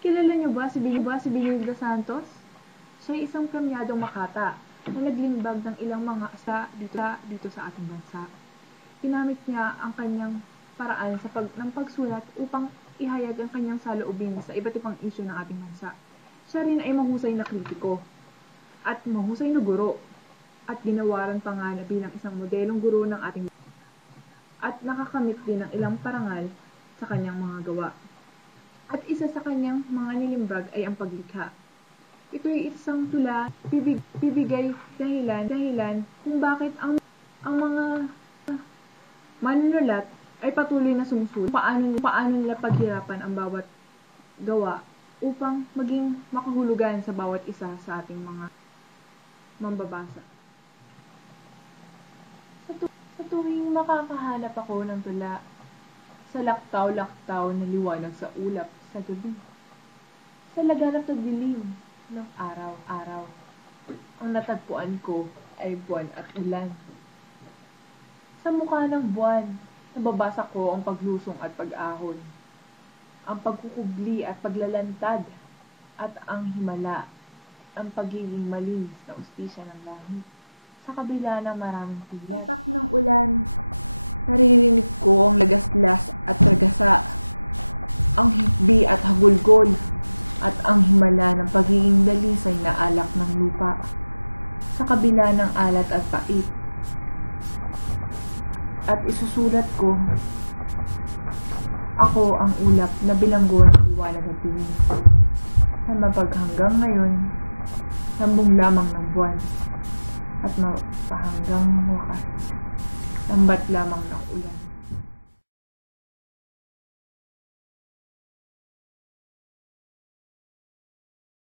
Kilala niyo ba si Benilde Santos? Siya ay isang premyadong makata na naglimbag ng ilang mga dito sa ating bansa. Ginamit niya ang kanyang paraan ng pagsulat upang ihayag ang kanyang saloobin sa iba't ibang isyu ng ating bansa. Siya rin ay mahusay na kritiko at mahusay na guro at ginawaran pa nga na bilang isang modelong guro ng ating bansa. At nakakamit din ng ilang parangal sa kanyang mga gawa. At isa sa kanyang mga nilimbag ay ang paglikha. Ito'y isang tula, bibigay dahilan kung bakit ang mga manunulat ay patuloy na sumusulat paano nila paghirapan ang bawat gawa upang maging makahulugan sa bawat isa sa ating mga mambabasa. Sa tuwing makakahanap ako ng tula sa laktaw-laktaw na liwanag sa ulap sa gabi, sa laganap na dilim ng araw-araw, ang natagpuan ko ay buwan at ulan. Sa mukha ng buwan, nababasa ko ang paglusong at pag-ahon, ang pagkukubli at paglalantad, at ang himala, ang pagiging malinis na ustisya ng langit. Sa kabila ng maraming tila. Patak ng ulan, naririnig ko ang lagaslas at ragasa, ang hikbi at hagulgol, at ang himala ng pagiging dalisay na alak ng lupa. Sa kabila ng alat at pait, at isusulat ko, ako ang ulap na bilanggo ng liwanag at dilim, na mapaghanggang ngayon, lambong lamang ng buwan, at mapahanggang wakas, lambat lamang ng ulan.